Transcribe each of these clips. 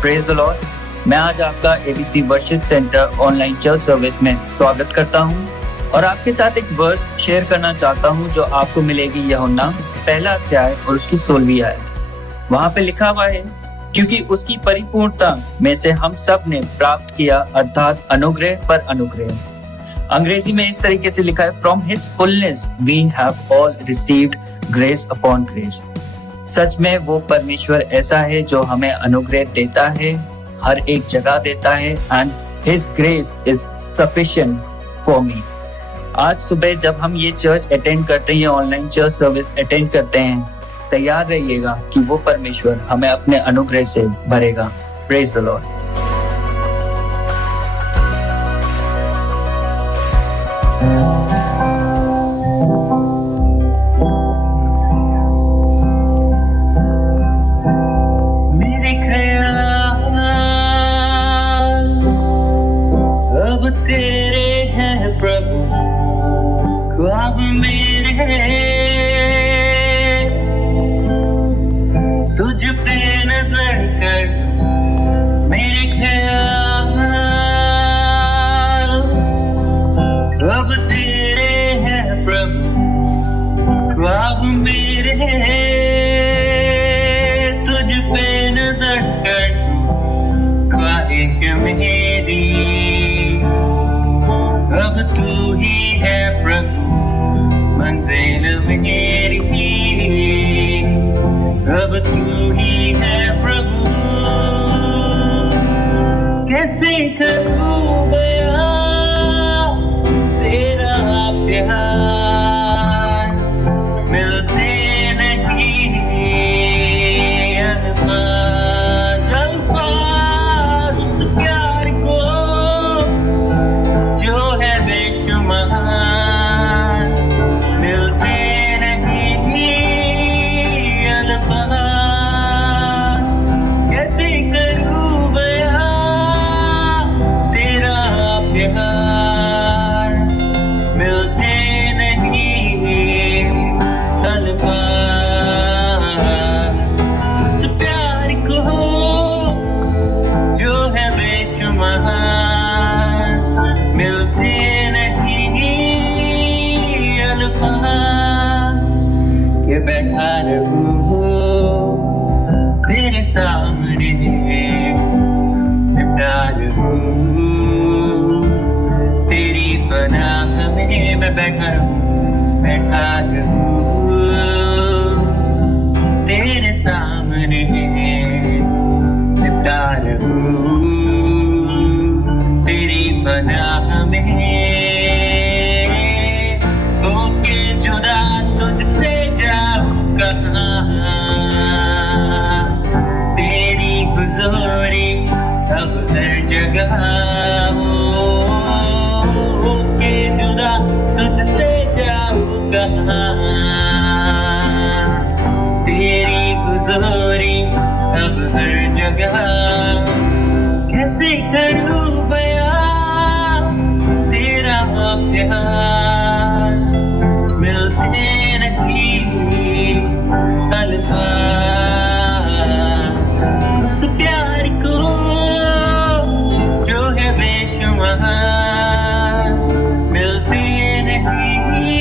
Praise the Lord. मैं आज आपका ABC worship centre online church service में स्वागत करता हूं और आपके साथ एक वर्स शेयर करना चाहता हूं जो आपको मिलेगी यूहन्ना पहला अध्याय और उसकी 16वीं आयत। वहां पे लिखा हुआ है, क्योंकि उसकी परिपूर्णता में से हम सब ने प्राप्त किया, अर्थात अनुग्रह पर अनुग्रह। अंग्रेजी में इस तरीके से लिखा है, from his fullness we have all received grace upon grace. सच में वो परमेश्वर ऐसा है जो हमें अनुग्रह देता है, हर एक जगह देता है, and his grace is sufficient for me. आज सुबह जब हम ये चर्च अटेंड करते हैं, ऑनलाइन चर्च सर्विस अटेंड करते हैं, तैयार रहिएगा कि वो परमेश्वर हमें अपने अनुग्रह से भरेगा। Praise the Lord. तुझ पे नजर कर मेरे ख्याल अब तेरे हैं प्रभु, ख्वाब मेरे तुझ पे नजर कर ख्वाहिश मेरी अब तू ही है प्रभु, मंजिल मेरी अब तू ही है प्रभु। कैसे करूं बयां तेरा प्यार, मिलते नहीं अल्फाज उस प्यार को जो है बेशुमार, मिलते बैठा रहूं तेरे सामने, निपटा रहूं तेरी पनाह में। मैं बैठा रहूं तेरे सामने, निपटा रहूं तेरी पनाह में। होके जुदा तुझसे तेरी हुजूरी अब हर जगह हो के जुदा तुझसे जाऊं कहाँ, तेरी हुजूरी अब हर जगह। कैसे करूं बयां तेरा प्यार, मिलते नहीं अल्फाज उस प्यार को जो है बेशुमार, मिलते नहीं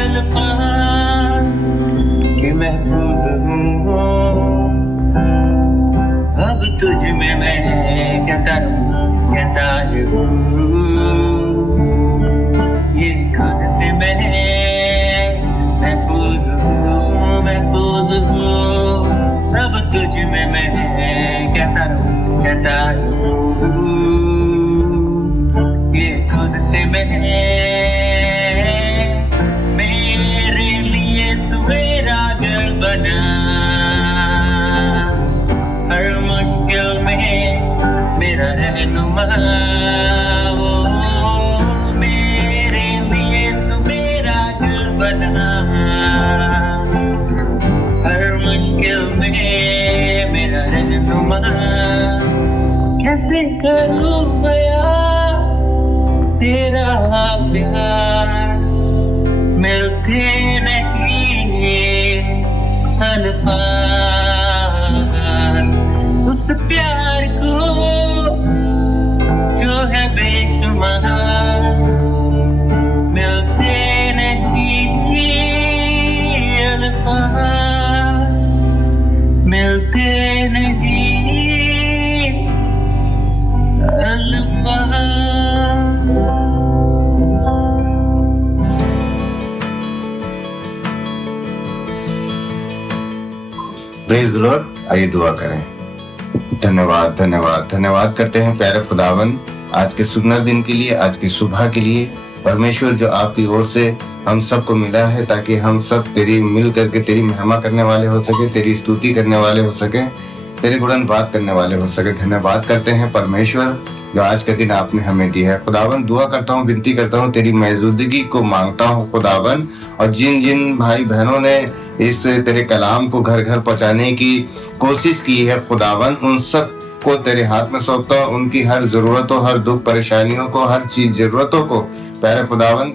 अल्फाज कि महफूज हूँ अब तुझ में। मैं कहता रहूं ये खुद से महफूज हूँ अब तुझ में। मैं कहता रहूं ये खुद से मेरे लिए तू मेरा घर बना, हर मुश्किल में मेरा रहनुमा। मेरे लिए तू मेरा घर बना, हर मुश्किल में मेरा रहनुमा। कैसे करूं बयां तेरा प्यार, मिलते नहीं अल्फाज उस उस प्यार को जो है बेशुमार, मिलते नहीं अल्फाज, मिलते नहीं अल्फाज। Praise the Lord. आइए दुआ करें। धन्यवाद धन्यवाद धन्यवाद करते हैं प्यारे खुदावन आज के सुंदर दिन के लिए, आज की सुबह के लिए। परमेश्वर जो आपकी ओर से हम सबको मिला है ताकि हम सब तेरी मिल करके तेरी महिमा करने वाले हो सके, तेरी स्तुति करने वाले हो सके, तेरे गुणगान करने वाले हो सके। धन्यवाद करते हैं परमेश्वर जो आज का दिन आपने हमें दिया है। खुदावन दुआ करता हूँ, विनती करता हूँ, तेरी मौजूदगी को मांगता हूँ खुदावन। और जिन जिन भाई बहनों ने इस तेरे कलाम को घर घर पहुंचाने की कोशिश की है खुदावन, उन सब को तेरे हाथ में सौंपता हूं। उनकी हर जरूरतों, हर दुख परेशानियों को, हर चीज जरूरतों को प्यारे खुदावन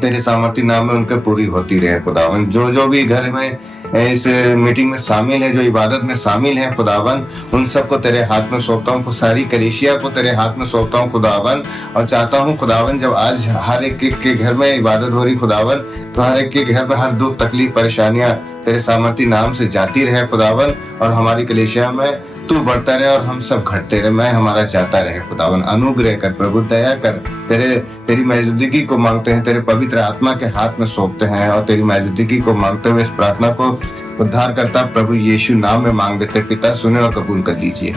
तेरे सामर्थ्य नाम में उनके पूरी होती रहे खुदावन। जो जो भी घर में इस मीटिंग में शामिल है, जो इबादत में शामिल है खुदावन, उन सबको तेरे हाथ में सौंपता हूँ। सारी कलीसिया को तेरे हाथ में सौंपता हूँ खुदावन। और चाहता हूँ खुदावन जब आज हर एक के घर में इबादत हो रही खुदावन, तो हर एक के घर में हर दुख तकलीफ परेशानियां तेरे सामर्थ्य नाम से जाती रहे खुदावन। और हमारी कलीसिया में तू बढ़ता रहे और हम सब घटते रहे, मैं हमारा जाता रहे खुदावन। अनुग्रह कर प्रभु, दया कर। तेरी मौजूदगी को मांगते हैं, तेरे पवित्र आत्मा के हाथ में सौंपते हैं और तेरी मौजूदगी को मांगते हुए इस प्रार्थना को उद्धार करता प्रभु यीशु नाम में मांग लेते पिता, सुने और कबूल कर लीजिए।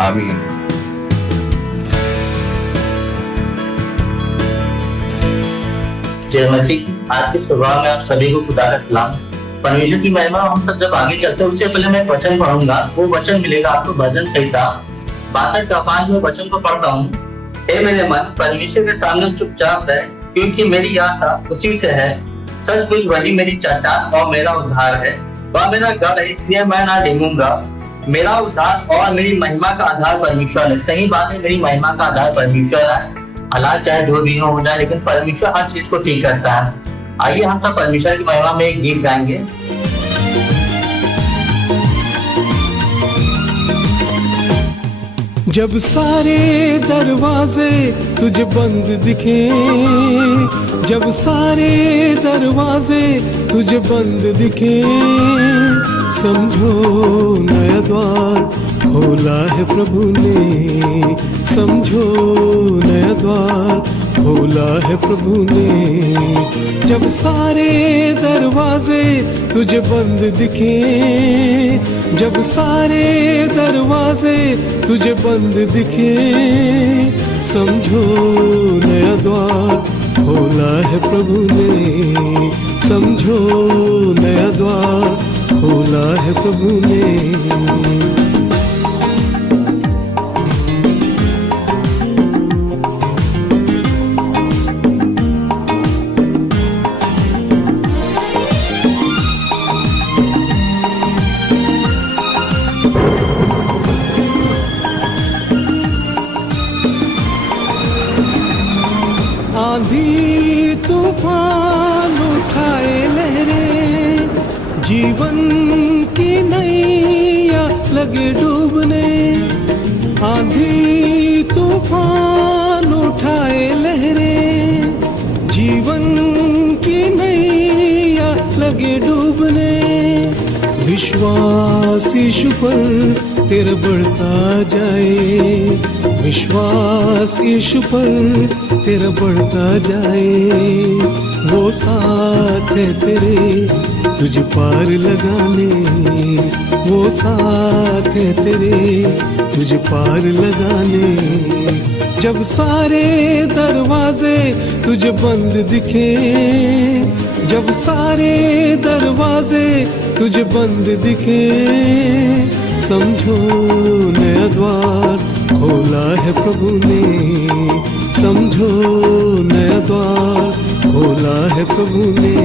आमीन। जय मसीह। आज की सुबह में आप सभी को खुदा का सलाम। परमेश्वर की महिमा। हम सब जब आगे चलते हैं उससे पहले मैं एक वचन पढ़ूंगा। वो वचन मिलेगा आपको भजन संहिता 62 का 5 में वचन को पढ़ता हूँ। हे मेरे मन, परमेश्वर के सामने चुपचाप रह, क्योंकि मेरी आशा उसी से है। सचमुच वही मेरी चट्टान और मेरा उद्धार है। वह मेरा गढ़ है, इसलिए मैं ना डिगूंगा। मेरा उद्धार और मेरी महिमा का आधार परमेश्वर है। सही बात है, मेरी महिमा का आधार परमेश्वर है। हालात चाहे जो भी हो जाए, लेकिन परमेश्वर हर चीज को ठीक करता है। आइए हम सब परमेश्वर की महिमा में एक गीत गाएंगे। जब सारे दरवाजे तुझे बंद दिखे, जब सारे दरवाजे तुझे बंद दिखे, समझो नया द्वार खोला है प्रभु ने। समझो नया द्वार खोला है प्रभु ने। जब सारे दरवाजे तुझे बंद दिखे, जब सारे दरवाजे तुझे बंद दिखे, समझो नया द्वार खोला है प्रभु ने। समझो नया द्वार खोला है प्रभु ने। आंधी तूफान उठाए लहरें, जीवन की नैया लगे डूबने। आंधी तूफान उठाए लहरें, जीवन की नैया लगे डूबने। विश्वास यीशु पर तेरा बढ़ता जाए, विश्वास यीशु पर तेरा बढ़ता जाए। वो साथ है तेरे तुझे पार लगाने, वो साथ है तेरे तुझे पार लगाने। जब सारे दरवाजे तुझे बंद दिखे, जब सारे दरवाजे तुझे बंद दिखे, समझो नया द्वार खोला है प्रभु ने। समझो नया द्वार खोला है प्रभु ने।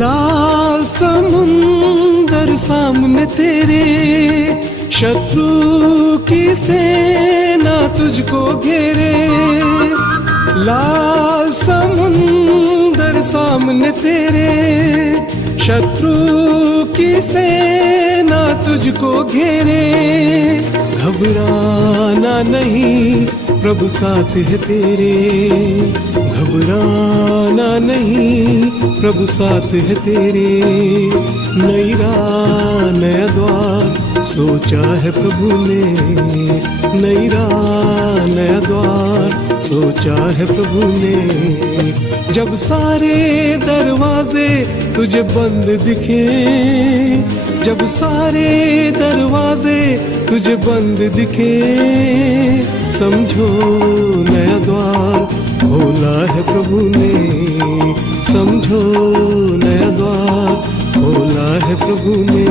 लाल समुंदर सामने तेरे, शत्रु की सेना तुझको घेरे। लाल समुंदर सामने तेरे, शत्रु की सेना तुझको घेरे। घबराना नहीं, प्रभु साथ है तेरे। घबराना नहीं, प्रभु साथ है तेरे। नई राह नया द्वार सोचा है प्रभु ने। नई राह नया द्वार सोचा है प्रभु ने। जब सारे दरवाजे तुझे बंद दिखे, जब सारे दरवाजे तुझे बंद दिखे, समझो नया द्वार खोला है प्रभु ने। समझो नया द्वार खोला है प्रभु ने।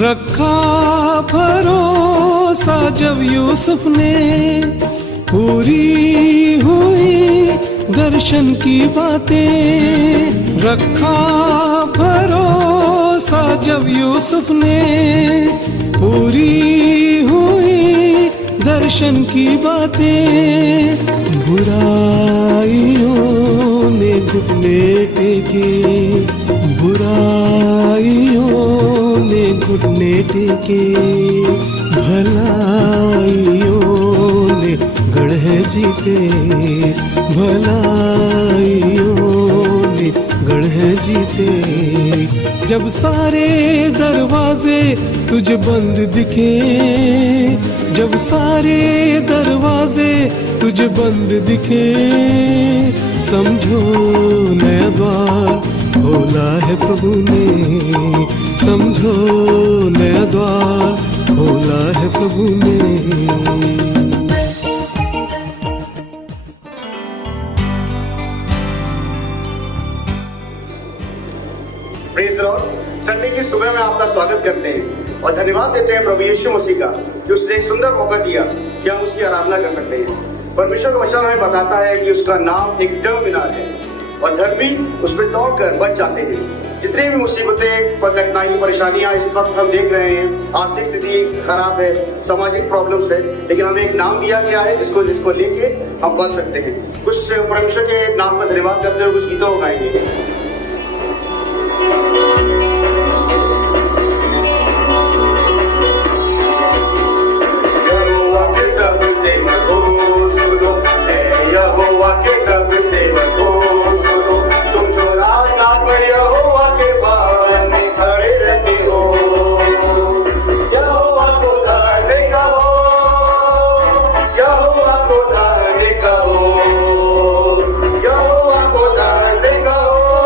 रखा भरोसा जब यूसुफ ने, पूरी हुई दर्शन की बातें। रखा भरोसा जब यूसुफ ने, पूरी हुई दर्शन की बातें। बुराइयों ने घुटने टेके, बुराइयों ने घुटने टेके। भलाइयों ने गढ़ जीते, भलाइयों ने गढ़ जीते। जब सारे दरवाजे तुझे बंद दिखे, जब सारे दरवाजे तुझे बंद दिखे, समझो नया द्वार खोला है प्रभु ने। समझो नया द्वार खोला है प्रभु ने। Praise the Lord. संडे की सुबह में आपका स्वागत करते हैं और धन्यवाद देते हैं प्रभु यीशु मसीह का कि उसने एक सुंदर मौका दिया कि हम उसकी आराधना कर सकते हैं। परमेश्वर का वचन हमें बताता है कि उसका नाम एक दृढ़ मीनार है और धर्मी उस पर दौड़कर बच जाते हैं। जितनी भी मुसीबतें, कठिनाई, परेशानियां इस वक्त हम देख रहे हैं, आर्थिक स्थिति खराब है, सामाजिक प्रॉब्लम्स है, लेकिन हमें एक नाम दिया गया है जिसको लेके हम बच सकते हैं। कुछ परमेश्वर के नाम का धन्यवाद करते हुए कुछ गीतों को गाएंगे। यहोवा के सब सेवकों सुनो, तुम जो रात पर यहोवा के बाहर में खड़े रहते हो। यहोवा को धन्य कहो, यहोवा को धन्य कहो, यहोवा को धन्य कहो।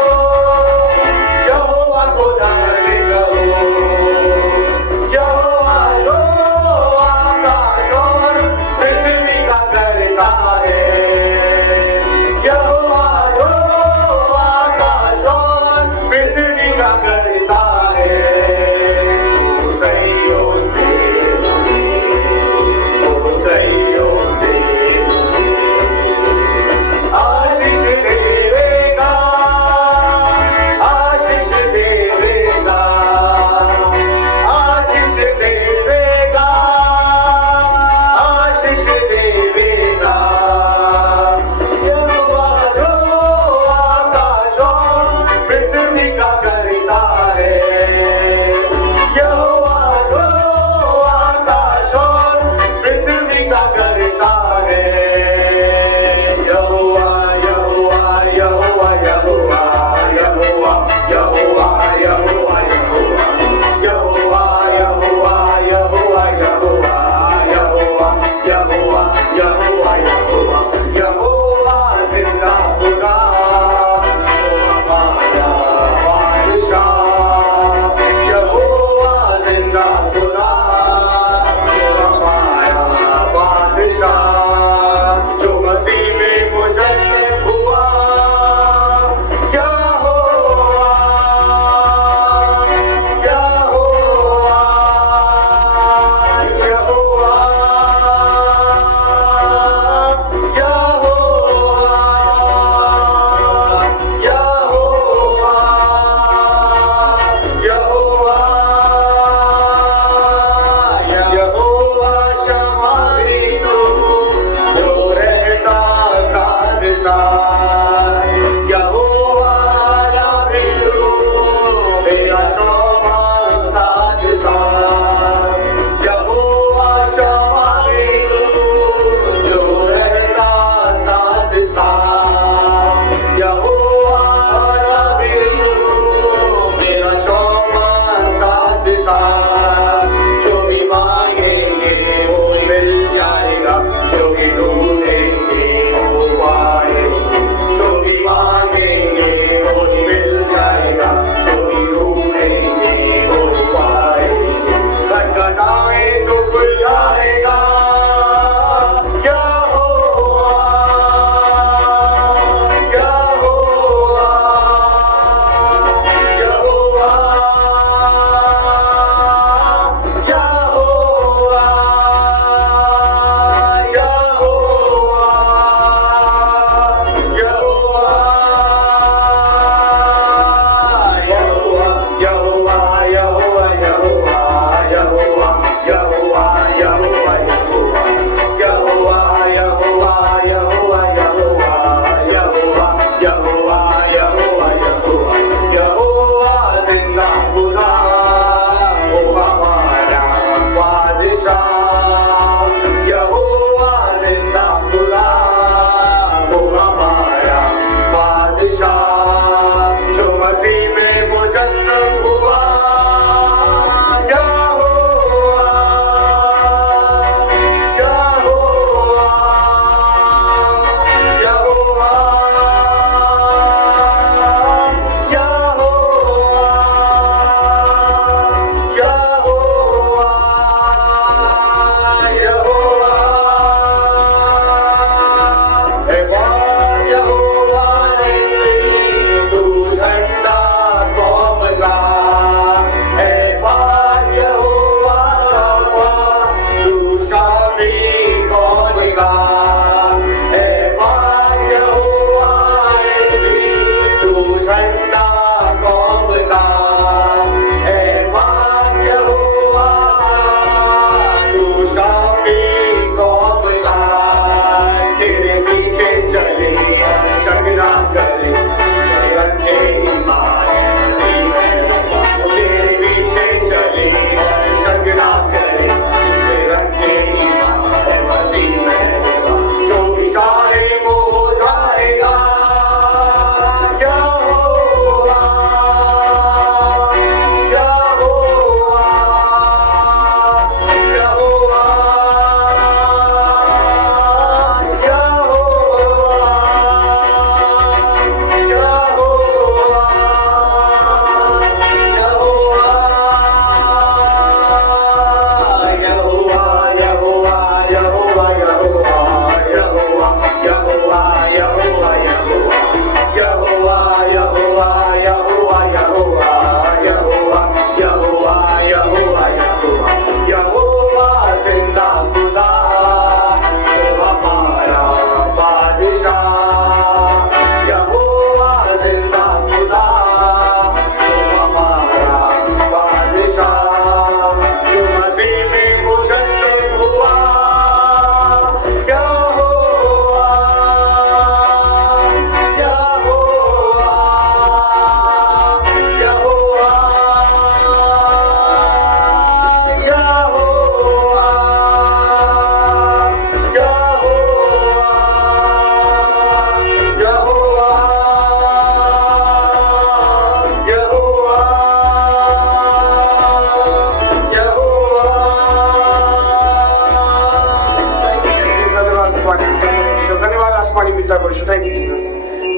जीसस।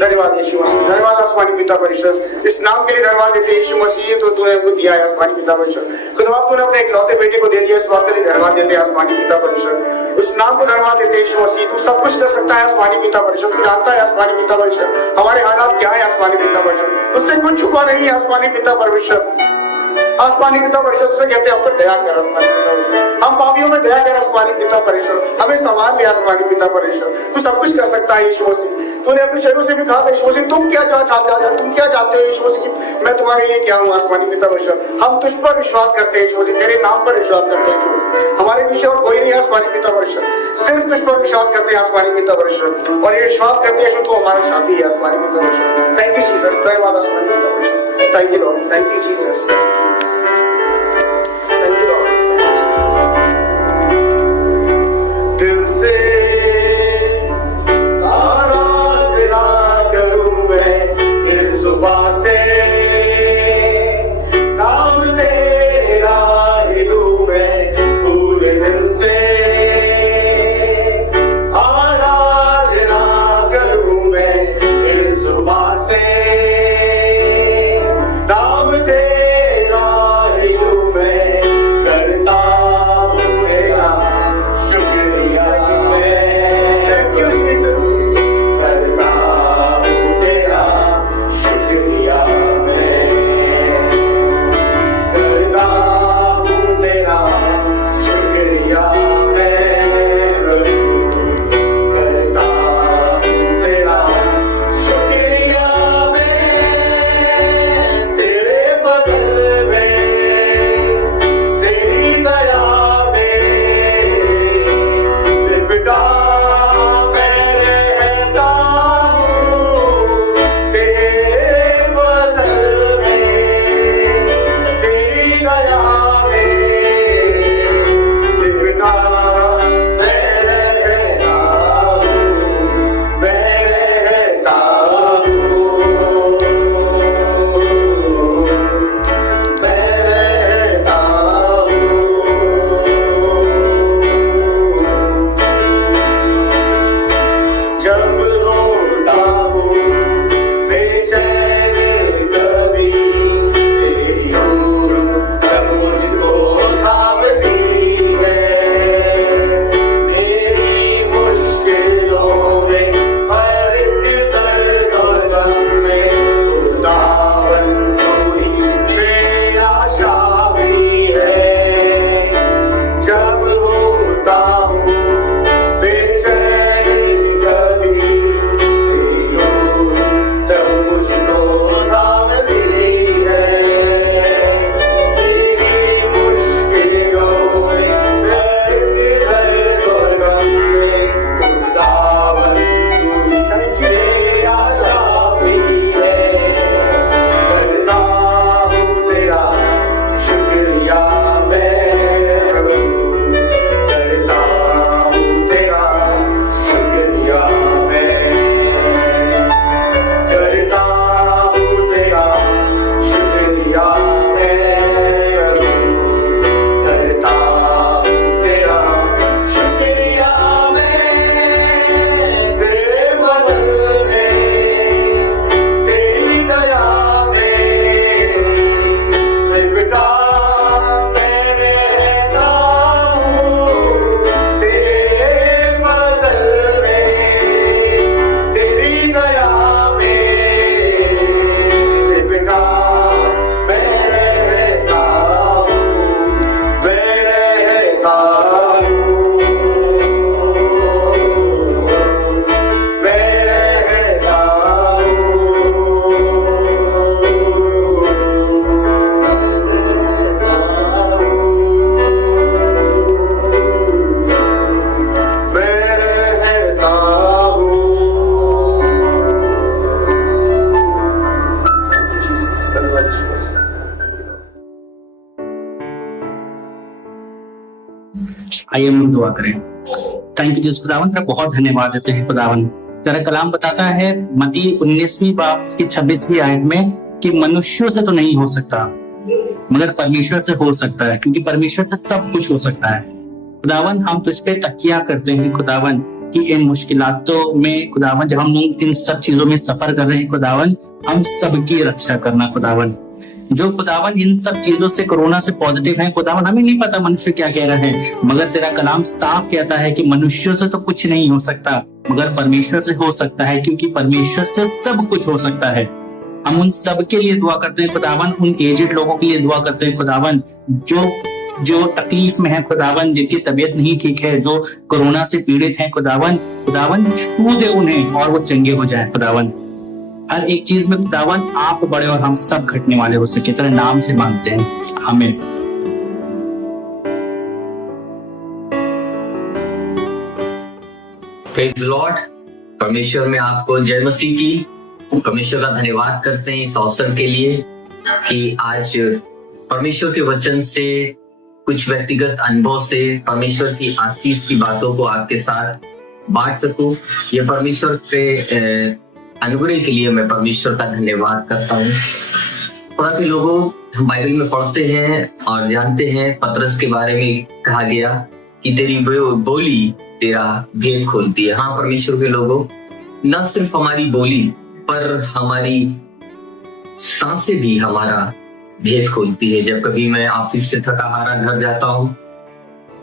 धन्यवाद यीशु मसीह, धन्यवाद आसमानी पिता परिशुद्ध, इस नाम के लिए धन्यवाद देते हैं यीशु मसीह, तो तूने हमको दिया है आसमानी पिता परिशुद्ध। खुदा तूने अपने इकलौते बेटे को दे दिया, इस बात के लिए धन्यवाद देते हैं आसमानी पिता परिशुद्ध। उस नाम को धन्यवाद देते हैं यीशु मसीह, तू सब कुछ कर सकता है आसमानी पिता परिशुद्ध, तू जानता है आसमानी पिता परिशुद्ध हमारे हालात क्या है आसमानी पिता परिशुद्ध, उससे कुछ छुपा नहीं है आसमानी पिता परमेश्वर। आसमानी पिता परिषद से कहते हैं, हम पर दया कर आसमानी पिता परिषद, हम पापियों में दया कर आसमानी पिता परिषद, हमें संभाल ले आसमानी पिता परिषद, तू सब कुछ कर सकता है यीशु मसीह। तूने अपने शरीरों से भी कहा था यीशु मसीह, तुम क्या चाहते हो, तुम क्या चाहते हो यीशु मसीह कि मैं तुम्हारे लिए क्या हूँ आसमानी पिता परिषद। हम तुझ पर विश्वास करते हैं यीशु मसीह, तेरे नाम पर विश्वास करते हैं यीशु मसीह, हमारे पीछे और कोई नहीं है आसमानी पिता परिषद, सिर्फ तुझ पर विश्वास करते हैं आसमानी पिता परिषद, और ये विश्वास करते हैं तू हमारा साथी है आसमानी पिता परिषद। थैंक यू जीसस, धन्यवाद आसमानी पिता परिषद, thank you Lord, thank you Jesus, दिल से आराधना करूं मैं इस सुबह से, नाम तेरा ही लूं मैं पूरे दिल से, आराधना करूं मैं इस सुबह से, नाम तेरा ही लूं मैं, करता हूं तेरा शुक्रिया मैं, थैंक यू जीसस, करता हूं तेरा शुक्रिया मैं, करता हूं तेरा शुक्रिया मैं, करता हूं तेरा शुक्रिया मैं, तेरे फजल में, तेरी दया में, लिपटा मैं रहता हूँ, तेरे फजल में, तेरी दया में, लिपटा मैं रहता हूँ, मैं रहता हूँ, मैं रहता हूँ। जब होता हूँ बेचैन कभी, तेरी ओर तब मुझको थामती है, मेरी मुश्किलों में हर एक दर्द और गम में, खुदावन तू ही मेरी आशा भी है। जब होता हूँ बेचैन कभी, तेरी ओर तब मुझको थामती है, मेरी मुश्किलों में हर एक दर्द और गम में, खुदावन तू ही मेरी आशा भी है। करता हूँ तेरा शुक्रिया मैं, करता हूँ तेरा शुक्रिया मैं, करता हूँ तेरा शुक्रिया मैं, करता हूँ तेरा शुक्रिया मैं, तेरे फजल में, तेरी दया में, लिपटा मैं रहता हूँ, तेरे फजल में, तेरी दया में, लिपटा मैं रहता हूँ, मैं रहता हूँ, मैं रहता हूँ, मैं रहता हूँ। धन्यवाद यीशु मसीह। आइए हम दुआ करें। थैंक यू जीसस खुदावन, तेरा बहुत धन्यवाद देते हैं खुदावन। तेरा कलाम बताता है मत्ती 19वीं बाब की 26वीं आयत में कि मनुष्यों से तो नहीं हो सकता मगर परमेश्वर से हो सकता है, क्योंकि परमेश्वर से सब कुछ हो सकता है। खुदावन हम तुझ पे तकिया करते हैं खुदावन कि इन मुश्किलातों में खुदावन, जब हम लोग इन सब चीजों में सफर कर रहे हैं खुदावन, हम सबकी रक्षा करना खुदावन। जो खुदावन इन सब चीजों से, कोरोना से पॉजिटिव है खुदावन, हमें नहीं पता मनुष्य क्या कह रहे हैं, मगर तेरा कलाम साफ कहता है कि मनुष्यों से तो कुछ नहीं हो सकता, मगर परमेश्वर से हो सकता है, क्योंकि परमेश्वर से सब कुछ हो सकता है। हम उन सब के लिए दुआ करते हैं खुदावन, उन एजेड लोगों के लिए दुआ करते हैं खुदावन, जो तकलीफ में है खुदावन, जिनकी तबीयत नहीं ठीक है, जो कोरोना से पीड़ित हैं खुदावन, छू दे उन्हें और वो चंगे हो जाए खुदावन। हर एक चीज में खुदावन आप बड़े और हम सब घटने वाले हो सके, तेरे नाम से मांगते हैं, आमीन। Praise Lord. परमेश्वर में आपको जय मसीह की। परमेश्वर का धन्यवाद करते हैं इस अवसर के लिए कि आज परमेश्वर के वचन से, कुछ व्यक्तिगत अनुभव से परमेश्वर की आशीष की बातों को आपके साथ बांट सकूं। ये परमेश्वर के अनुग्रह के लिए मैं परमेश्वर का धन्यवाद करता हूँ। थोड़ा के लोगों, हम बाइबल में पढ़ते हैं और जानते हैं, पतरस के बारे में कहा गया कि तेरी बोली तेरा भेद खोलती है। हाँ परमेश्वर के लोगों, न सिर्फ हमारी बोली पर हमारी सांसें भी हमारा भेद खोलती है। जब कभी मैं ऑफिस से थका हारा घर जाता हूँ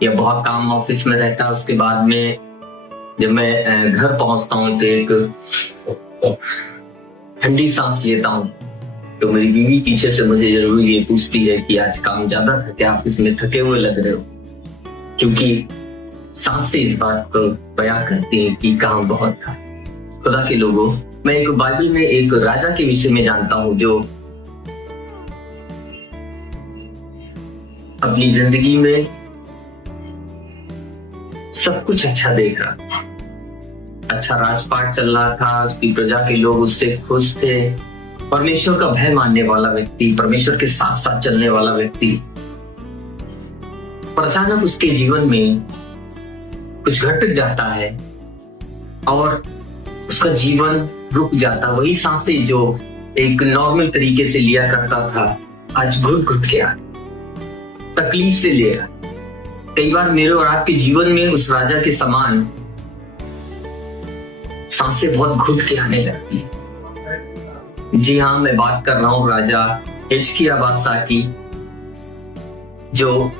या बहुत काम ऑफिस में रहता है, उसके बाद में जब मैं घर पहुंचता हूँ तो एक ठंडी सांस लेता हूँ, तो मेरी बीवी पीछे से मुझे जरूर ये पूछती है कि आज काम ज्यादा था क्या, ऑफिस में थके हुए लग रहे हो, क्योंकि सांसें इस बात को बयां करती हैं कि काम बहुत था। खुदा के लोगों, मैं एक बाइबल में एक राजा के विषय में जानता हूँ जो अपनी जिंदगी में सब कुछ अच्छा देख रहा था, अच्छा राजपाट चल रहा था, उसकी प्रजा के लोग उससे खुश थे, परमेश्वर का भय मानने वाला व्यक्ति, परमेश्वर के साथ साथ चलने वाला व्यक्ति। पर अचानक उसके जीवन में कुछ घट जाता है और उसका जीवन रुक जाता। वही सांसें जो एक नॉर्मल तरीके से लिया करता था, आज घुट घुट के आ, तकलीफ से लिया। कई बार मेरे और आपके जीवन में उस राजा के समान सांसें बहुत घुट के आने लगती है। जी हाँ, मैं बात कर रहा हूं राजा हिजकिय्याह बादशाह की, जो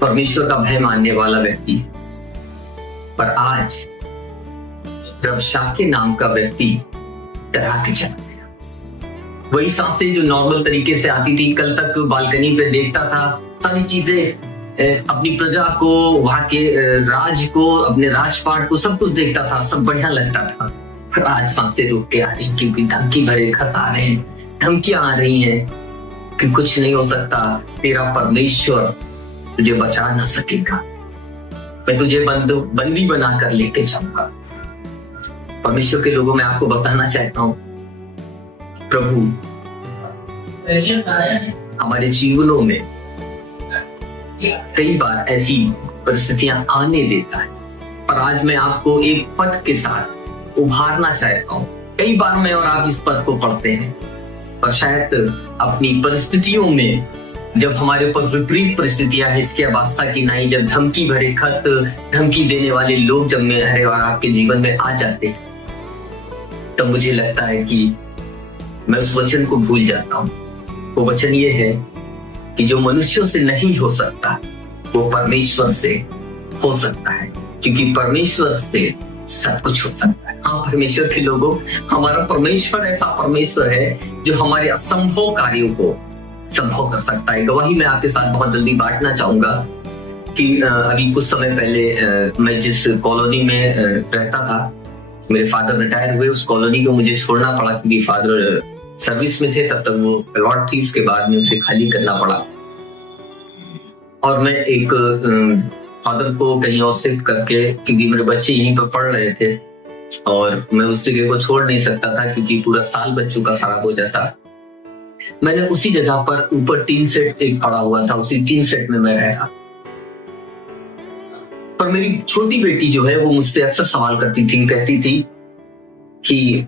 परमेश्वर का भय मानने वाला व्यक्ति। पर आज रबशाके नाम का व्यक्ति डरा के चला गया। वही सांसें जो नॉर्मल तरीके से आती थी, कल तक बालकनी पे देखता था, सारी चीजें अपनी प्रजा को, वहां के राज को, अपने राजपाट को, सब कुछ देखता था, सब बढ़िया लगता था। पर आज सांसें रुक के आ रही, क्योंकि धमकी भरे खत आ रहे हैं, धमकियां आ रही हैं कि कुछ नहीं हो सकता, तेरा परमेश्वर तुझे बचा ना सकेगा, मैं तुझे बंदी बना कर लेके जाऊंगा। परमेश्वर के लोगों, मैं आपको बताना चाहता हूं, प्रभु हमारे जीवनों में कई बार ऐसी परिस्थितियां आने देता है, पर आज मैं आपको एक पथ के साथ उभारना चाहता हूं। कई बार मैं और आप इस पथ को पढ़ते हैं, पर शायद अपनी परिस्थितियों में जब हमारे ऊपर विपरीत परिस्थितियां है, इसके बादशाह की नहीं, जब धमकी भरे खत, धमकी देने वाले लोग जब मेरे और आपके जीवन में आ जाते हैं, तो मुझे लगता है कि मैं उस वचन को भूल जाता हूँ। वो वचन ये है कि जो मनुष्यों से नहीं हो सकता वो परमेश्वर से हो सकता है, क्योंकि परमेश्वर से सब कुछ हो सकता है। हाँ परमेश्वर के लोगों, हमारा परमेश्वर ऐसा परमेश्वर है जो हमारे असंभव कार्यों को संभव कर सकता है। गवाही मैं आपके साथ बहुत जल्दी बांटना चाहूंगा कि अभी कुछ समय पहले मैं जिस कॉलोनी में रहता था, मेरे फादर रिटायर हुए, उस कॉलोनी को मुझे छोड़ना पड़ा क्योंकि फादर सर्विस में थे, तब तक वो अलॉट थी, उसके बाद में उसे खाली करना पड़ा। और मैं एक फादर को कहीं और शिफ्ट करके, क्योंकि मेरे बच्चे यहीं पर पढ़ रहे थे और मैं उस जगह को छोड़ नहीं सकता था क्योंकि पूरा साल बच्चों का खराब हो जाता, मैंने उसी जगह पर ऊपर टीन सेट एक पड़ा हुआ था, उसी टीन सेट में मैं रहा। पर मेरी छोटी बेटी जो है वो मुझसे अक्सर सवाल करती थी, कहती थी कि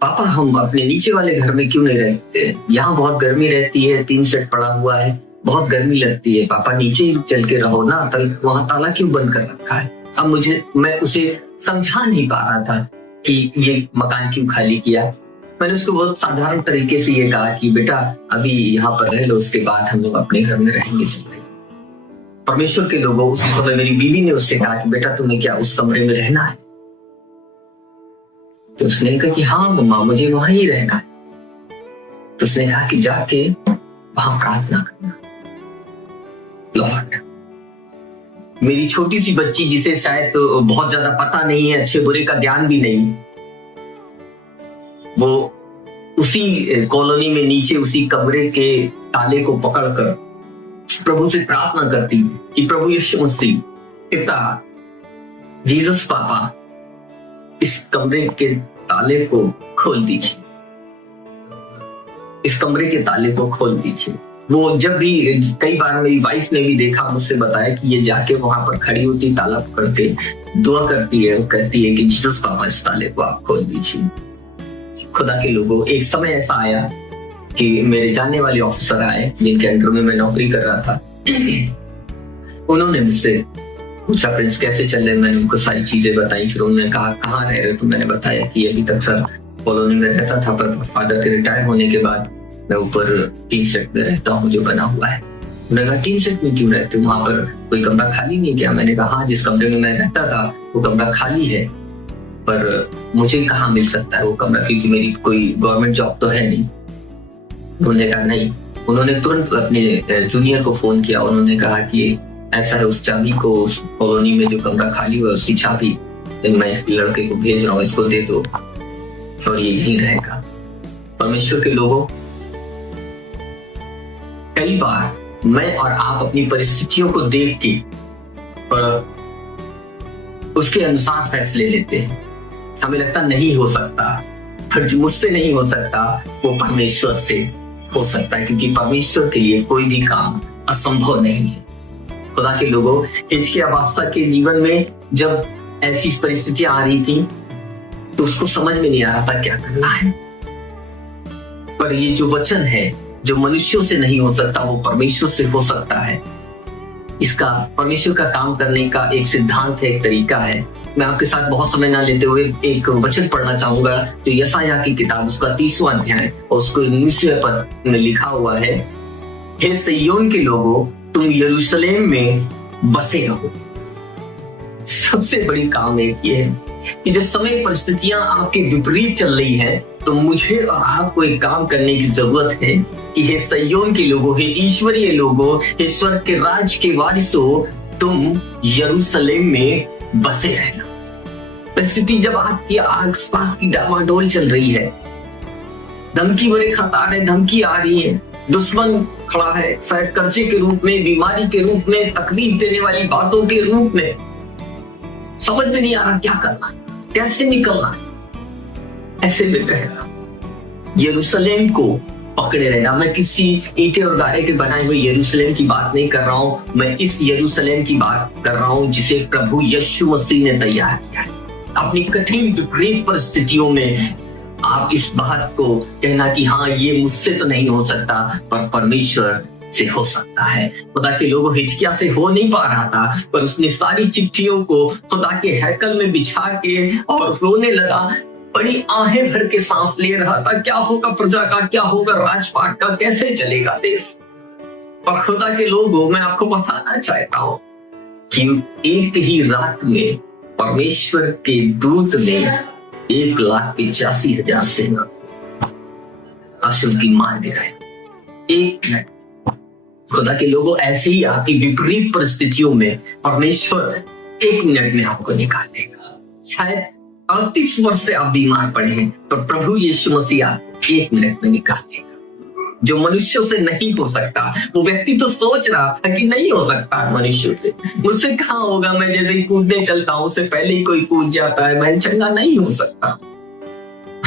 पापा हम अपने नीचे वाले घर में क्यों नहीं रहते, यहाँ बहुत गर्मी रहती है, टीन सेट पड़ा हुआ है, बहुत गर्मी लगती है, पापा नीचे ही चल के रहो ना, वहां ताला क्यों बंद कर रखा है। अब मैं उसे समझा नहीं पा रहा था कि ये मकान क्यों खाली किया। मैंने उसको बहुत साधारण तरीके से ये कहा कि बेटा अभी यहाँ पर रह लो, उसके बाद हम लोग अपने घर में रहेंगे चलते। परमेश्वर के लोगों, उसी समय मेरी बीवी ने उससे कहा कि बेटा तुम्हें क्या उस कमरे में रहना है? तो उसने कहा कि हाँ मम्मा मुझे वहां ही रहना है। तो उसने कहा कि जाके वहां प्रार्थना करना। लॉर्ड, मेरी छोटी सी बच्ची जिसे शायद तो बहुत ज्यादा पता नहीं है, अच्छे बुरे का ज्ञान भी नहीं, वो उसी कॉलोनी में नीचे उसी कमरे के ताले को पकड़कर प्रभु से प्रार्थना करती कि प्रभु यीशु मसीह, पिता, जीसस पापा, इस कमरे के ताले को खोल दीजिए, इस कमरे के ताले को खोल दीजिए। वो जब भी, कई बार मेरी वाइफ ने भी देखा, मुझसे बताया कि ये जाके वहां पर खड़ी होती, ताला पकड़ के दुआ करती है, वो कहती है कि जीसस पापा इस ताले को आप खोल दीजिए। खुदा के लोगों, एक समय ऐसा आया कि मेरे जानने वाले ऑफिसर आए जिनके अंडर में मैं नौकरी कर रहा था। उन्होंने मुझसे पूछा प्रिंस कैसे चल रहे, मैंने उनको सारी चीजें बताई। फिर उन्होंने कहा कहाँ रह रहे? तो मैंने बताया कि अभी तक सर कॉलोनी में रहता था, पर फादर के रिटायर होने के बाद मैं ऊपर टीन सेट में रहता हूँ जो बना हुआ है। उन्होंने कहा टीन सेट में क्यों रहते हो, वहां पर कोई कमरा खाली नहीं क्या? मैंने कहा हाँ, जिस कमरे में मैं रहता था वो कमरा खाली है, पर मुझे कहाँ मिल सकता है वो कमरा, क्योंकि मेरी कोई गवर्नमेंट जॉब तो है नहीं। उन्होंने कहा नहीं। उन्होंने तुरंत अपने जूनियर को फोन किया। उन्होंने कहा कि ऐसा है, उस चाबी को, उस कॉलोनी में जो कमरा खाली हुआ उसकी चाबी मैं इस लड़के को भेज रहा हूँ, इसको दे दो और ये यहीं रहेगा। परमेश्वर के लोगों, कई बार मैं और आप अपनी परिस्थितियों को देख के और उसके अनुसार फैसले लेते हैं। हमें लगता नहीं हो सकता, फिर जो मुझसे नहीं हो सकता वो परमेश्वर से हो सकता है, क्योंकि परमेश्वर के लिए कोई भी काम असंभव नहीं है। खुदा के लोगों, हिजकिय्याह बादशाह के जीवन में जब ऐसी परिस्थितियां आ रही थी तो उसको समझ में नहीं आ रहा था क्या करना है, पर ये जो वचन है जो मनुष्यों से नहीं हो सकता वो परमेश्वर से हो सकता है। इसका परमेश्वर का काम करने का एक सिद्धांत है, एक तरीका है। मैं आपके साथ बहुत समय ना लेते हुए एक वचन पढ़ना चाहूंगा जो यशायाह की किताब, उसका 30वां अध्याय और उसको 19वें पद में लिखा हुआ है। हे सिय्योन के लोगों, तुम यरूशलेम में बसे रहो। सबसे बड़ी काम एक ये है कि जब समय परिस्थितियां आपके विपरीत चल रही हैं तो मुझे और आपको एक काम करने की जरूरत है कि हे सिय्योन के लोगों, हे ईश्वरीय लोगों, हे स्वर्ग के राज के वारिसों, तुम यरूशलेम में बसे रहना। परिस्थिति जब आपकी आस पास की डामाडोल चल रही है, धमकी भरे खतरे, धमकी आ रही है, दुश्मन खड़ा है, शायद कर्जे के रूप में, बीमारी के रूप में, तकलीफ देने वाली बातों के रूप में, समझ में नहीं आ रहा क्या करना, कैसे निकलना। ऐसे में कहना यरूशलेम को पकड़े रहना। मैं किसी ईंटे और गारे के बनाए हुए यरूशलेम की बात नहीं कर रहा हूं, मैं इस यरूशलेम की बात कर रहा हूं जिसे प्रभु यीशु मसीह ने तैयार किया है। अपनी कठिन विपरीत परिस्थितियों में आप इस बात को कहना कि हाँ ये मुझसे तो नहीं हो सकता, पर परमेश्वर से हो सकता है। खुदा के लोगों, हिजकिय्याह से हो नहीं पा रहा था, पर उसने सारी चिट्ठियों को खुदा के हैकल में बिछा के और रोने लगा, बड़ी आहें भर के सांस ले रहा था। क्या होगा प्रजा का, क्या होगा राजपाट का, कैसे चलेगा देश। और खुदा के लोगों, मैं आपको बताना चाहता हूं कि एक ही रात में परमेश्वर के दूत ने 1,85,000 सेना अशुर की मार गिराई। एक मिनट। खुदा के लोगों, ऐसे ही आपकी विपरीत परिस्थितियों में परमेश्वर 1 मिनट में आपको निकालेगा। शायद 38 वर्ष से आप बीमार पड़े हैं, तो प्रभु यीशु मसीह आप 1 मिनट में निकालेगा। जो मनुष्यों से नहीं हो सकता, वो व्यक्ति तो सोच रहा था कि नहीं हो सकता मनुष्यों से, मुझसे कहाँ होगा, मैं जैसे कूदने चलता हूँ उससे पहले ही कोई कूद जाता है, मैं चंगा नहीं हो सकता।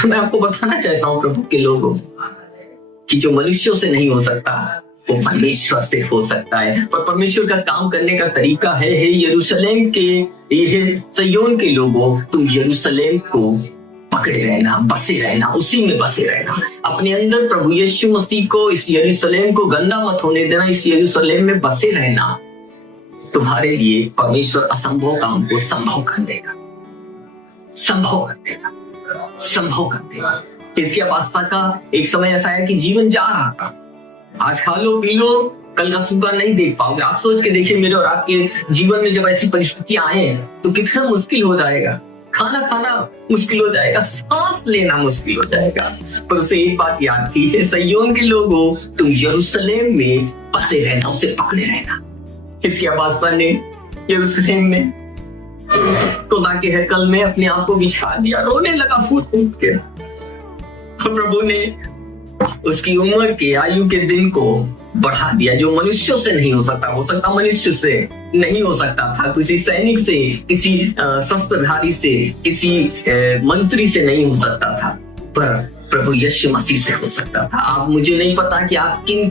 मैं आपको बताना चाहता हूँ प्रभु के लोगों कि जो मनुष्यों से नहीं हो सकता वो परमेश्वर से हो सकता है। और परमेश्वर का काम करने का तरीका है, हे यरूशलेम के, ये सिय्योन के लोगों, तुम यरूशलेम को पकड़े रहना, बसे रहना, उसी में बसे रहना। अपने अंदर प्रभु यीशु मसीह को, इस यरूशलेम को गंदा मत होने देना, इस यरूशलेम में बसे रहना। तुम्हारे लिए परमेश्वर असंभव काम को संभव कर देगा, संभव कर देगा, संभव कर देगा। इसके अवस्था का एक समय ऐसा है कि जीवन जा रहा था, आज खा लो पी लो, कल का सुबह नहीं देख पाओगे। आप सोच के देखिए, मेरे और आपके जीवन में जब ऐसी परिस्थितियां आए तो कितना मुश्किल हो जाएगा, खाना खाना मुश्किल हो जाएगा, सांस लेना मुश्किल हो जाएगा। पर उसे एक बात याद थी, हे सिय्योन के लोगों, तुम यरूशलेम में बसे रहना, उसे पकड़े रहना। इसके अब्बास ने यरूशलेम में खुदा के हैकल में अपने आप को बिछा दिया, रोने लगा फूट फूट के। प्रभु ने उसकी उम्र के आयु के दिन को बढ़ा दिया, जो मनुष्यों से नहीं हो सकता मनुष्य से नहीं हो सकता था, किसी सैनिक से, किसी शस्त्रधारी से, किसी मंत्री से नहीं हो सकता था, पर प्रभु यीशु मसीह से हो सकता था। आप, मुझे नहीं पता कि आप किन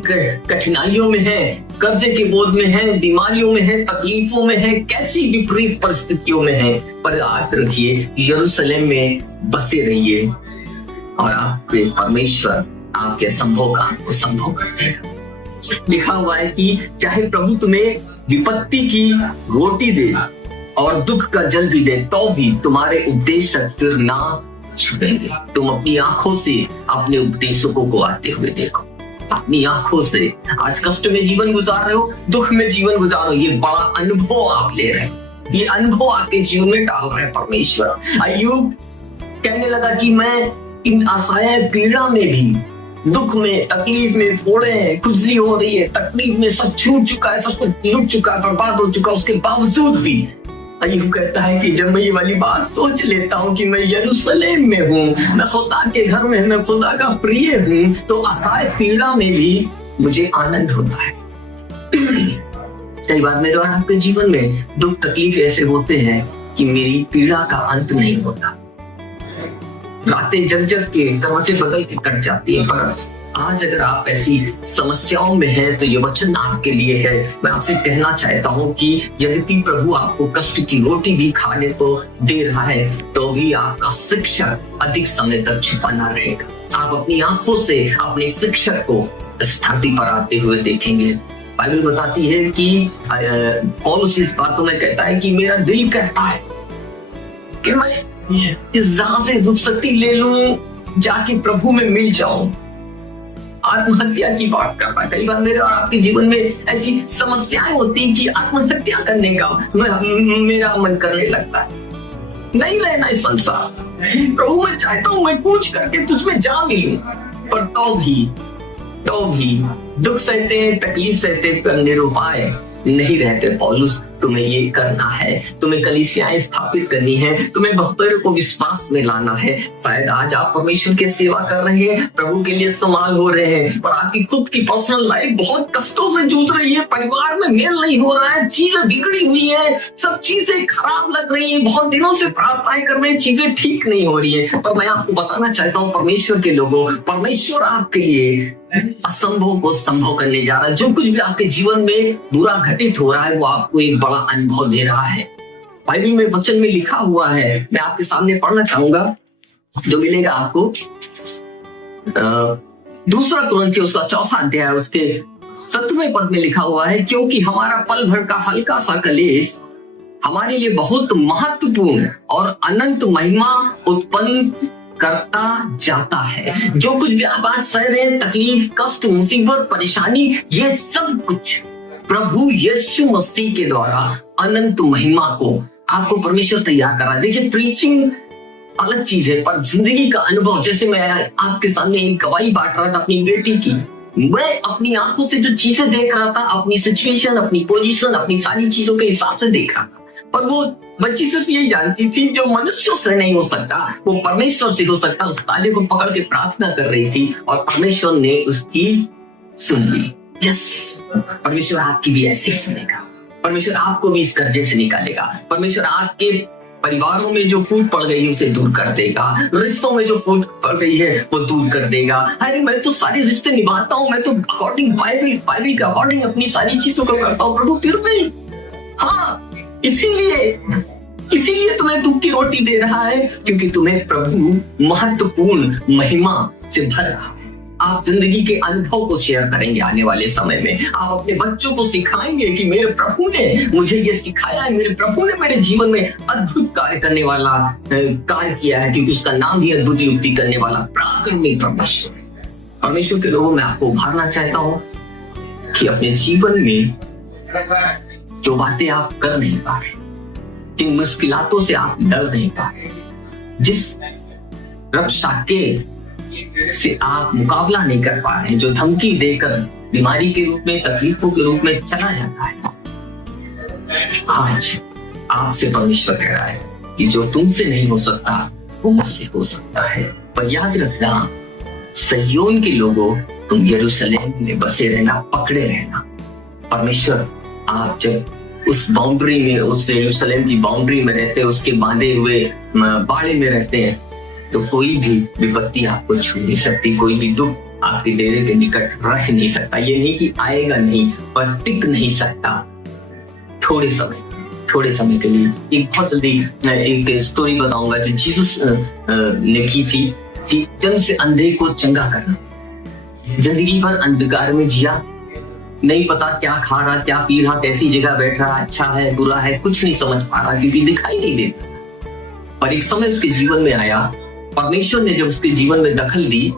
कठिनाइयों में हैं, कर्जे के बोझ में हैं, बीमारियों में हैं, तकलीफों में हैं, कैसी विपरीत परिस्थितियों में हैं, पर याद रखिए यरूशलेम में बसे रहिए और आपके परमेश्वर आपके असंभव काम को संभव कर देगा। लिखा हुआ है कि चाहे प्रभु तुम्हें विपत्ति की रोटी दे और दुख का जल भी दे, तो भी तुम्हारे उपदेशक फिर ना छुड़ेंगे। तुम अपनी आंखों से अपने उपदेशकों को आते हुए देखो, अपनी आंखों से। आज कष्ट में जीवन गुजार रहे हो, दुख में जीवन गुजार रहे हो, ये बड़ा अनुभव आप ले रहे हो, ये अनुभव आपके जीवन में डाल रहे हैं परमेश्वर। अय्यूब कहने लगा कि मैं इन असहाय पीड़ा में भी, दुख में, तकलीफ में, फोड़े हैं, खुजली हो रही है, तकलीफ में सब छूट चुका है, सब कुछ लुट चुका है, बर्बाद हो चुका, उसके बावजूद भी अय्यूब कहता है कि जब मैं ये वाली बात सोच लेता हूँ कि मैं यरूशलेम में हूँ, मैं खुदा के घर में, मैं खुदा का प्रिय हूँ, तो असहाय पीड़ा में भी मुझे आनंद होता है। कई बार मेरे और आपके जीवन में दुख तकलीफ ऐसे होते हैं कि मेरी पीड़ा का अंत नहीं होता, रातें जग जग के टमाटे बदल के कट जाती है। पर आज अगर आप ऐसी समस्याओं में हैं तो ये वचन आपके लिए है। मैं आपसे कहना चाहता हूँ कि यद्यपि प्रभु आपको कष्ट की रोटी भी खाने को दे रहा है, तो भी आपका शिक्षक अधिक समय तक छुपा ना रहेगा। आप अपनी आंखों से अपने शिक्षक को स्थापित पर आते हुए देखेंगे। बाइबल बताती है कि पौलुस इस बातों में कहता है कि मेरा दिल कहता है कि मैं जहां से रुखसती ले लूं, जाके प्रभु में मिल जाऊं। आत्महत्या की बात कर रहा है। कई बार मेरे और आपके जीवन में ऐसी समस्याएं होती हैं कि आत्महत्या करने का मेरा मन करने लगता है, नहीं रहना इस संसार। प्रभु मैं चाहता हूं मैं कुछ करके तुझमें जा मिलूं, पर तो भी दुख सहते हैं, तकलीफ सहते, पर निरुपाय नहीं रहते। पौलुस, तुम्हें ये करना है, तुम्हें कलीसियाएं स्थापित करनी है, तुम्हें बहुतों को विश्वास में लाना है। शायद आज आप परमेश्वर की सेवा कर रहे हैं, प्रभु के लिए इस्तेमाल हो रहे हैं, पर आपकी खुद की पर्सनल लाइफ बहुत कष्टों से जूझ रही है, परिवार में मेल नहीं हो रहा है, चीजें बिगड़ी हुई है, सब चीजें खराब लग रही है, बहुत दिनों से प्रार्थनाएं कर रहे हैं, चीजें ठीक नहीं हो रही है। पर मैं आपको बताना चाहता हूँ परमेश्वर के लोगों, परमेश्वर आपके लिए असंभव को संभव करने जा रहा है। जो कुछ भी आपके जीवन में बुरा घटित हो रहा है, वो आपको एक बड़ा अनुभव दे रहा है। बाइबल में वचन में लिखा हुआ है, मैं आपके सामने पढ़ना चाहूंगा, जो मिलेगा आपको। 2 कुरिन्थियों उसका 4 अध्याय उसके 7वें पद में लिखा हुआ है, क्योंकि हमारा पल भर का हल्का सा कलेश हमारे लिए बहुत महत्वपूर्ण और अनंत महिमा उत्पन्न करता जाता है। जो कुछ भी आप आज सह रहे हैं, तकलीफ, कष्ट, मुसीबत, परेशानी, ये सब कुछ प्रभु यीशु मसीह के द्वारा अनंत महिमा को आपको परमेश्वर तैयार करा। देखिए, प्रीचिंग अलग चीज है, पर जिंदगी का अनुभव, जैसे मैं आपके सामने एक गवाही बांट रहा था अपनी बेटी की, मैं अपनी आंखों से जो चीजें देख रहा था, अपनी सिचुएशन, अपनी पोजीशन, अपनी सारी चीजों के हिसाब से देख रहा था, पर वो बच्ची सिर्फ यही जानती थी जो मनुष्यों से नहीं हो सकता वो परमेश्वर से हो सकता। उस ताले को पकड़ के प्रार्थना कर रही थी और परमेश्वर ने उसकी सुन ली। यस, परमेश्वर आपकी भी ऐसे ही सुनेगा। परमेश्वर आपको भी इस कर्जे से निकालेगा। परमेश्वर आपके परिवारों में जो फूट पड़ गई है उसे दूर कर देगा। रिश्तों में जो फूट पड़ गई है वो दूर कर देगा। अरे मैं तो सारे रिश्ते निभाता हूँ, मैं तो अकॉर्डिंग बाइबल के अकॉर्डिंग अपनी सारी चीजों को करता हूँ, प्रभु फिर भी हाँ, इसीलिए तुम्हें दुख की रोटी दे रहा है, क्योंकि तुम्हें प्रभु महत्वपूर्ण महिमा से भर रहा है। आप जिंदगी के अनुभव को शेयर करेंगे आने वाले समय में। आप अपने बच्चों को सिखाएंगे कि मेरे प्रभु ने मुझे ये सिखाया है, मेरे प्रभु ने मेरे जीवन में अद्भुत कार्य करने वाला कार्य किया है, क्योंकि उसका नाम ही अद्भुत युक्ति करने वाला पराक्रमी परमेश्वर। परमेश्वर के लोगों में आपको उभारना चाहता हूं कि अपने जीवन में जो बातें आप कर नहीं पा रहे, जिन मुश्किलातों से आप डर नहीं पा रहे, जिस रब से आप मुकाबला नहीं कर पा रहे हैं, जो धमकी देकर बीमारी के रूप में, तकलीफों के रूप में चला जाता है, आज आपसे परमेश्वर कह रहा है कि जो तुमसे नहीं हो सकता वो मुझसे हो सकता है। पर याद रखना सिय्योन के लोगों, तुम यरूशलेम में बसे रहना, पकड़े रहना। परमेश्वर, आप जब उस बाउंड्री में, उस यरूशलेम की बाउंड्री में रहते हैं, उसके बांधे हुए बाड़े में रहते हैं, तो कोई भी विपत्ति आपको छू नहीं सकती, कोई भी दुख आपके डेरे के निकट रह नहीं सकता। ये नहीं कि आएगा नहीं, पर टिक नहीं सकता। थोड़े समय के लिए एक बहुत जल्दी एक स्टोरी बताऊंगा जो जीसस ने की थी कि जन्म से अंधे को चंगा करना। जिंदगी भर अंधकार में जिया, नहीं पता क्या खा रहा, क्या पी रहा, कैसी जगह बैठ रहा, अच्छा है बुरा है, कुछ नहीं समझ पा रहा क्योंकि दिखाई नहीं देता। पर एक समय उसके जीवन में आया, परमेश्वर ने जब उसके जीवन में दखल दी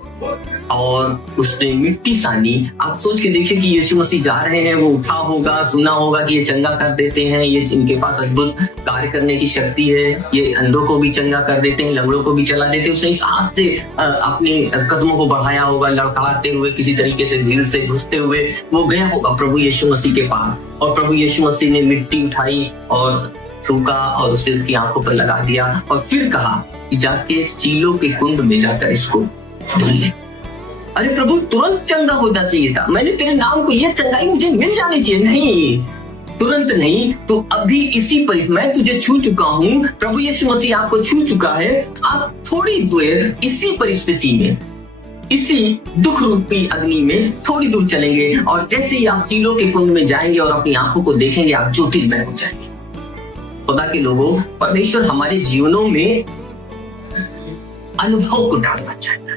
और उसने मिट्टी सानी। आप सोच के देखिए कि यीशु मसीह जा रहे हैं, वो उठा होगा, सुना होगा कि ये चंगा कर देते हैं, ये इनके पास अद्भुत कार्य करने की शक्ति है, ये अंधों को भी चंगा कर देते हैं, लंगड़ों को भी चला देते हैं। उसने इस आस से अपने कदमों को बढ़ाया होगा, लड़खड़ाते हुए, किसी तरीके से भीड़ से घुसते हुए वो गया होगा प्रभु यीशु मसीह के पास, और प्रभु यीशु मसीह ने मिट्टी उठाई और थूका और उसे उसकी आंखों पर लगा दिया और फिर कहा कि जाके सीलों के कुंड में जाकर इसको धुल ले। अरे प्रभु, तुरंत चंगा होना चाहिए था, मैंने तेरे नाम को लिया, चंगाई मुझे मिल जानी चाहिए। नहीं, तुरंत नहीं, तो अभी इसी मैं तुझे छू चुका हूँ, प्रभु यीशु मसीह आपको छू चुका है। आप थोड़ी देर इसी परिस्थिति में, इसी दुख रूपी अग्नि में थोड़ी दूर चलेंगे और जैसे ही आप सीलों के कुंड में जाएंगे और अपनी आंखों को देखेंगे, आप ज्योतिर्मय हो जाएंगे। खुदा के लोगों, परमेश्वर हमारे जीवनों में अनुभव को डालना चाहता है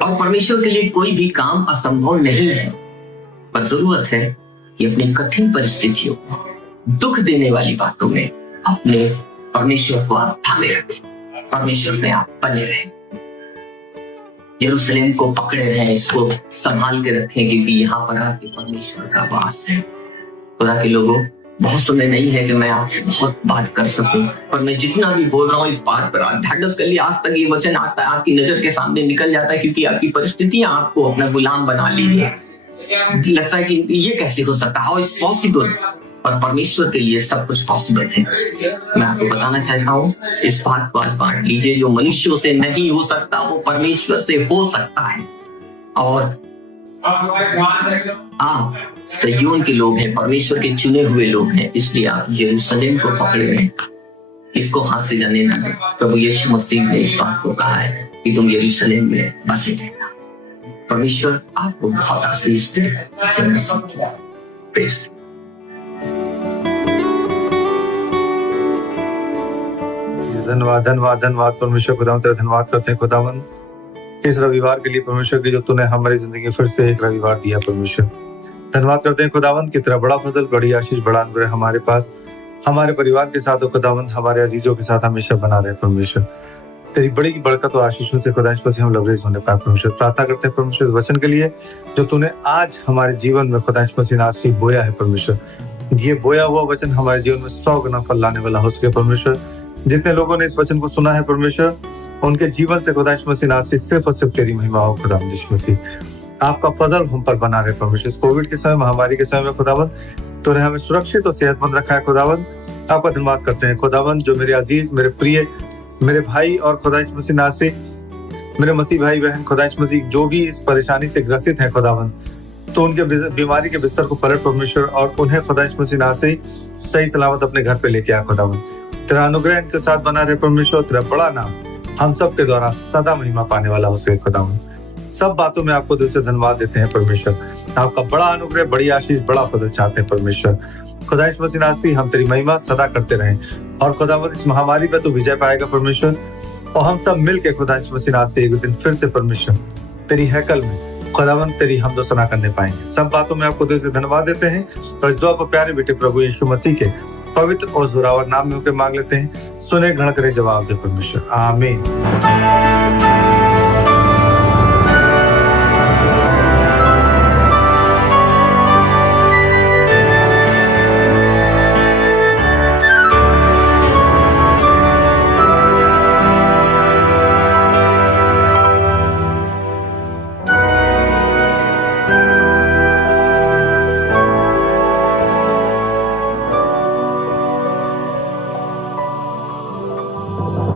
और परमेश्वर के लिए कोई भी काम असंभव नहीं है। पर जरूरत है कि अपनी कठिन परिस्थितियों, दुख देने वाली बातों में अपने परमेश्वर को आप थामे रखें, परमेश्वर में आप बने रहें, यरूशलेम को पकड़े रहें, इसको संभाल के रखें, क्योंकि यहाँ पर आपके परमेश्वर का वास है। खुदा के लोगों, बहुत समय नहीं है कि मैं आपसे बहुत बात कर सकूं, पर मैं जितना भी बोल रहा हूँ इस बात पर आप ढाढ़स कर लिए। आज तक ये वचन आता है, आपकी नजर के सामने निकल जाता है, क्योंकि आपकी परिस्थितियां आपको अपना गुलाम बना ली है। लगता है कि ये कैसे हो सकता है, हाउ इज पॉसिबल, पर परमेश्वर के लिए सब कुछ पॉसिबल है। मैं आपको बताना चाहता हूँ, इस बात को आज बांट लीजिए, जो मनुष्यों से नहीं हो सकता वो परमेश्वर से हो सकता है। और आप सिय्योन के लोग हैं, परमेश्वर के चुने हुए लोग हैं, इसलिए आप यरूशलेम को पकड़े रहें, इसको हाथ से जाने ना दें। प्रभु यीशु मसीह ने इस बात को कहा है कि तुम यरूशलेम में बसे रहना। परमेश्वर आपको बहुत आशीष दे। धन्यवाद धन्यवाद धन्यवाद परमेश्वर खुदावंद, तेरा धन्यवाद करते हैं खुदावंद इस रविवार के लिए परमेश्वर की जो तूने हमारी जिंदगी में फिर से एक रविवार दिया। परमेश्वर धन्यवाद करते हैं खुदावंद कि तेरा बड़ा फजल, बड़ी आशीष, बड़ा अनुग्रह हमारे पास, हमारे परिवार के साथ और खुदावंद हमारे अजीजों के साथ हमेशा बना रहे। परमेश्वर तेरी बड़ी बरकत और आशीषों से खुदा मसीह हम लबरेज होने पाए। परमेश्वर प्रार्थना करते हैं परमेश्वर वचन के लिए जो तूने आज हमारे जीवन में खुदा मसीह नासी बोया है। परमेश्वर ये बोया हुआ वचन हमारे जीवन में 100 गुना फल लाने वाला हो सके। परमेश्वर जितने लोगों ने इस वचन को सुना है परमेश्वर, उनके जीवन से खुदा मसीह नासी सिर्फ और सिर्फ तेरी महिमा हो। खुदा मसीह आपका फजल हम पर बना रहे। परमेश्वर इस कोविड के समय, महामारी के समय में खुदावंद तूने हमें सुरक्षित और सेहतमंद रखा है। खुदावंद आपका धन्यवाद करते हैं। खुदावंद जो मेरे अजीज, मेरे प्रिय, मेरे भाई और खुदा मसीह नासी, मेरे मसीह भाई बहन खुदा मसीह जो भी इस परेशानी से ग्रसित है खुदावंद, तो उनके बीमारी के बिस्तर को पलट परमेश्वर और उन्हें खुदा मसीह नासी सही सलामत अपने घर पे लेके आया। खुदावंद तेरा अनुग्रह इनके साथ बना रहे। परमेश्वर तेरा बड़ा नाम हम सब के द्वारा सदा महिमा पाने वाला हो सके। खुदावंद सब बातों में आपको दिल से धन्यवाद देते हैं। परमेश्वर आपका बड़ा अनुग्रह, बड़ी आशीष, बड़ा फजल चाहते हैं। परमेश्वर खुदा मसीह नासी हम तेरी महिमा सदा करते रहें और खुदावंद इस महामारी पे तू विजय पाएगा परमेश्वर, और हम सब मिल के खुदा यीशु मसीह आज से एक दिन फिर से परमेश्वर तेरी हैकल में खुदावन तेरी हमदो सना करने पाएंगे। सब बातों में आपको दिल से धन्यवाद देते हैं और इस दुआ को प्यारे बेटे प्रभु यीशु मसीह के पवित्र और जोरावर नाम में होकर मांग लेते हैं। सुने, ग्रहण करे, जवाब दे परमेश्वर, आमीन।